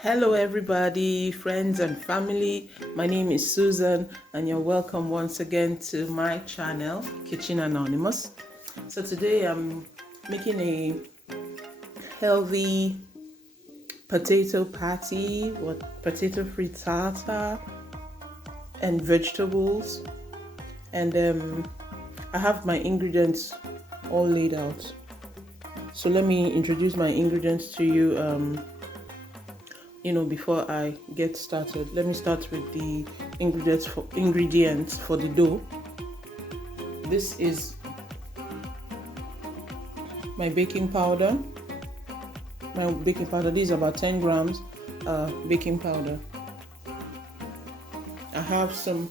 Hello, everybody, friends and family. My name is Susan, and you're welcome once again to my channel, Kitchen Anonymous. So, today I'm making a healthy potato patty with potato frittata and vegetables. And I have my ingredients all laid out. So, let me introduce my ingredients to you. Before I get started, let me start with the ingredients for the dough. This is my baking powder. This is about 10 grams baking powder. I have some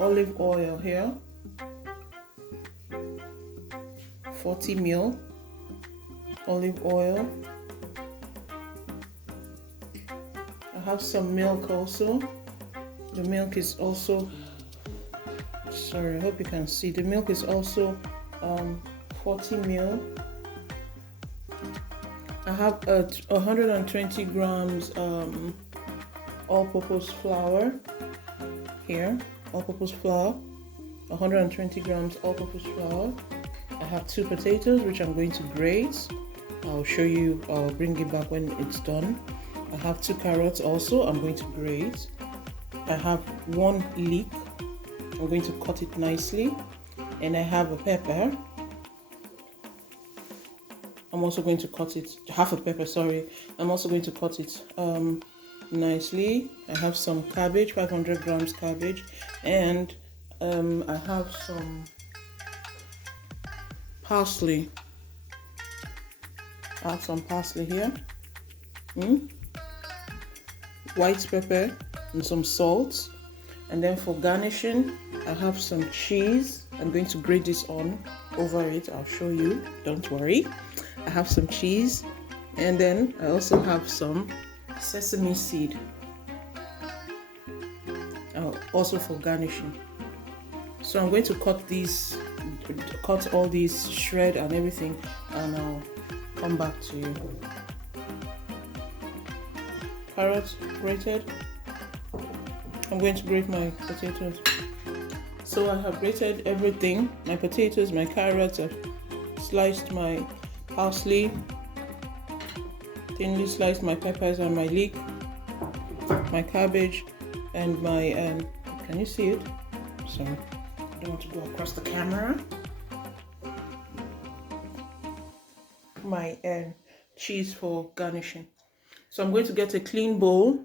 olive oil here, 40 ml olive oil. I have some milk also. The milk is also, I hope you can see. The milk is also 40 ml. I have 120 grams all-purpose flour here. All-purpose flour, 120 grams all-purpose flour. I have 2 potatoes which I'm going to grate. I'll show you. I'll bring it back when it's done. I have 2 carrots also. I'm going to grate. I have 1 leek. I'm going to cut it nicely. And I have a pepper. I'm also going to cut it, half a pepper, sorry. I'm also going to cut it nicely. I have some cabbage, 500 grams cabbage. And I have some parsley. I have some parsley here. White pepper and some salt. And then for garnishing, I have some cheese. I'm going to grate this on over it. I'll show you, don't worry. I have some cheese, and then I also have some sesame seed, also for garnishing. So I'm going to cut all these, shred and everything, and I'll come back to you. Carrots grated. I'm going to grate my potatoes. So I have grated everything, my potatoes, my carrots. I've sliced my parsley, thinly sliced my peppers and my leek, my cabbage, and my can you see it? Sorry, I don't want to go across the camera. My cheese for garnishing. So I'm going to get a clean bowl,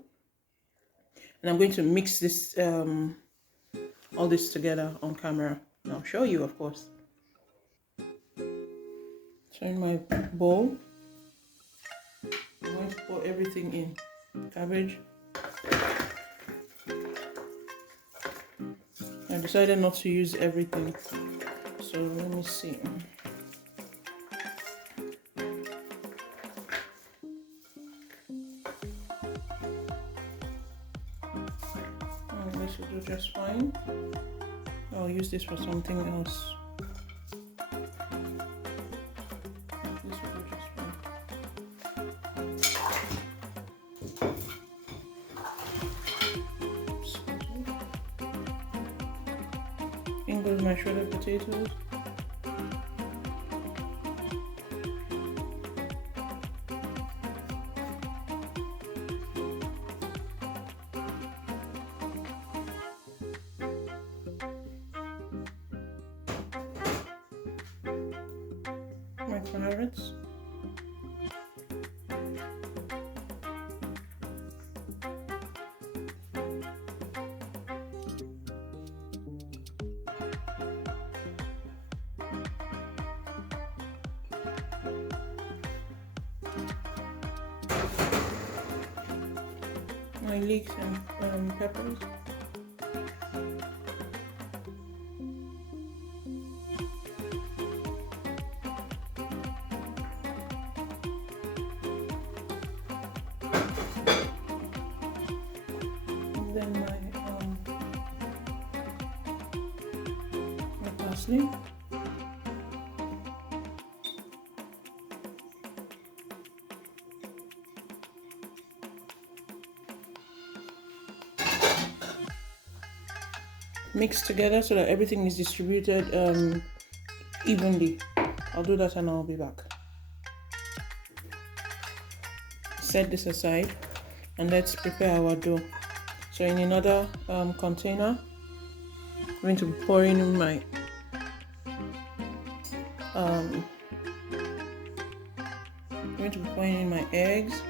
and I'm going to mix this all this together on camera, and I'll show you, of course. So in my bowl, I'm going to pour everything in. Cabbage. I decided not to use everything, so let me see. This will do just fine. I'll use this for something else. This will do just fine. In goes my shredded potatoes. My carrots. My leeks and peppers. And then my parsley. mix together so that everything is distributed evenly. I'll do that and I'll be back. Set this aside and let's prepare our dough. So in another container, I'm going to be pouring in my eggs.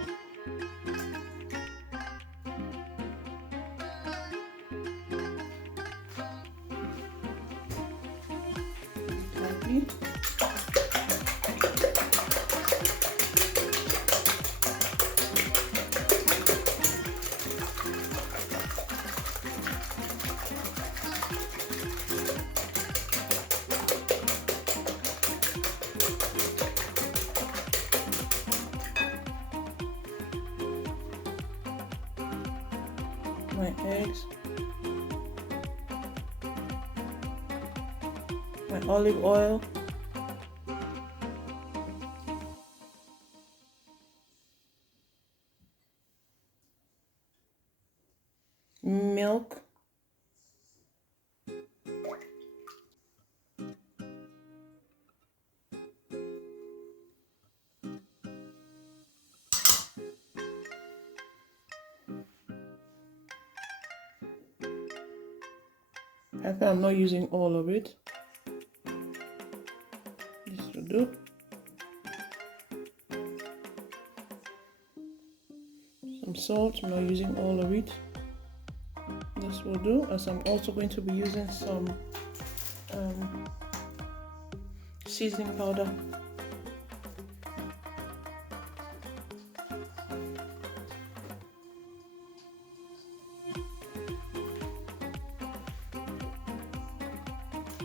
My eggs, my olive oil, milk, pepper. I'm not using all of it. This will do. Some salt. I'm not using all of it. This will do, as I'm also going to be using some seasoning powder.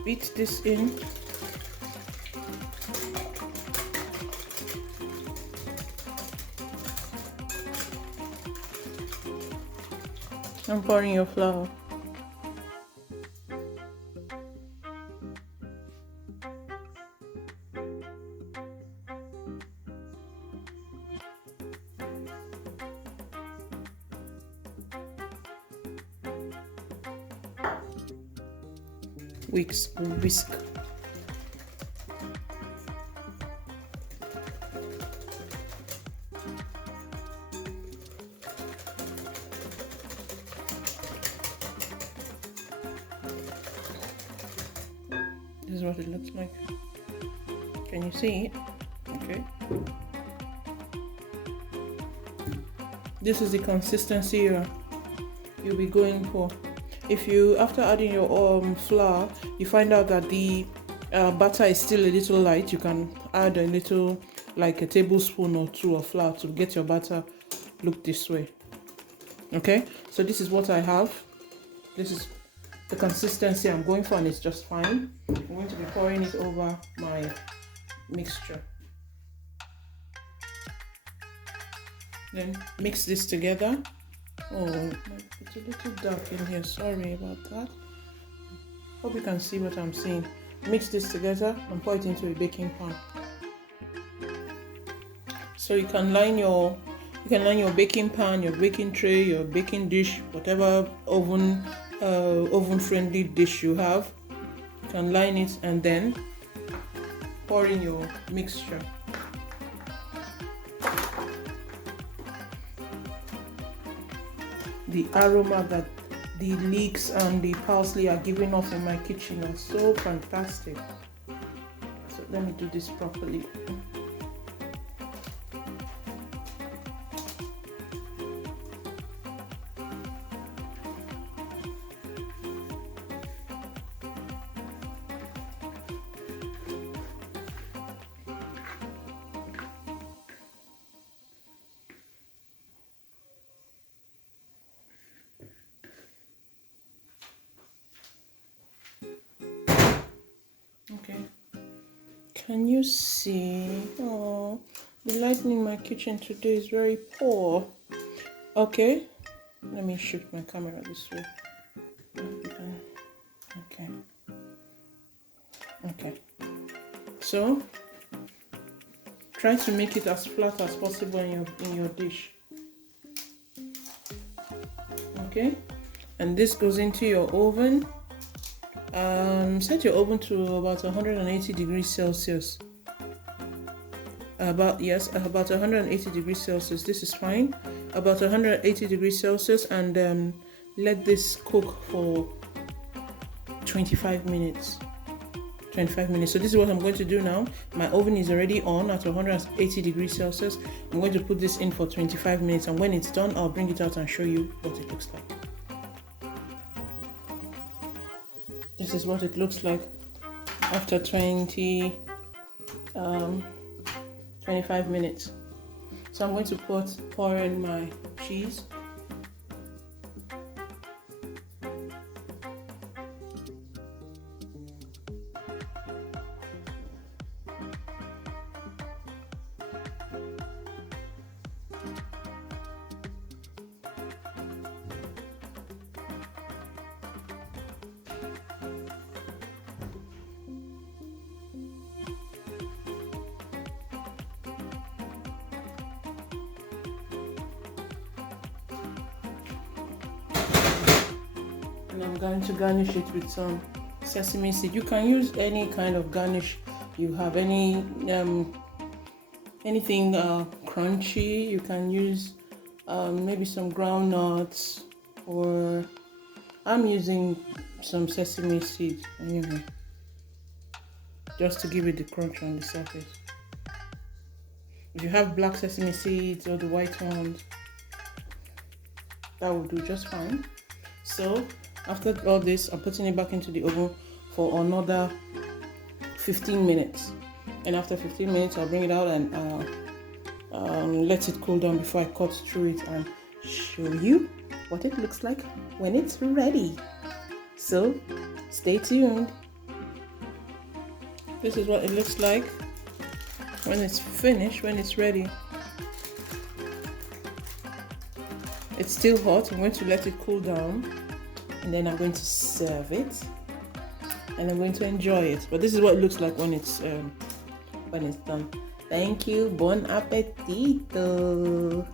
Beat this in. I'm pouring your flour. Whisk. This is what it looks like. Can you see it? Okay. This is the consistency you'll be going for. If you, after adding your flour, you find out that the butter is still a little light, you can add a little, like a tablespoon or two of flour to get your butter look this way. Okay, so this is what I have. This is the consistency I'm going for, and it's just fine. I'm going to be pouring it over my mixture. Then mix this together. Oh, it's a little dark in here. Sorry about that. Hope you can see what I'm saying. Mix this together and pour it into a baking pan. So you can line your baking pan, your baking tray, your baking dish, whatever oven friendly dish you have. You can line it and then pour in your mixture. The aroma that the leeks and the parsley are giving off in my kitchen are so fantastic. So let me do this properly. Okay, can you see? Oh, the lighting in my kitchen today is very poor. Okay, let me shift my camera this way. Okay, so try to make it as flat as possible in your dish. Okay, and this goes into your oven Set your oven to about 180 degrees Celsius. About 180 degrees Celsius. This is fine. About 180 degrees Celsius, and let this cook for 25 minutes. 25 minutes. So this is what I'm going to do now. My oven is already on at 180 degrees Celsius. I'm going to put this in for 25 minutes, and when it's done, I'll bring it out and show you what it looks like. This is what it looks like after 25 minutes. So I'm going to pour in my cheese. And I'm going to garnish it with some sesame seed. You can use any kind of garnish you have. Anything crunchy. You can use maybe some groundnuts, or I'm using some sesame seed anyway, just to give it the crunch on the surface. If you have black sesame seeds or the white ones, that will do just fine. So after all this, I'm putting it back into the oven for another 15 minutes. And after 15 minutes, I'll bring it out and let it cool down before I cut through it and show you what it looks like when it's ready. So stay tuned. This is what it looks like when it's finished, when it's ready. It's still hot. I'm going to let it cool down, and then I'm going to serve it, and I'm going to enjoy it. But this is what it looks like when it's done. Thank you. Buon appetito.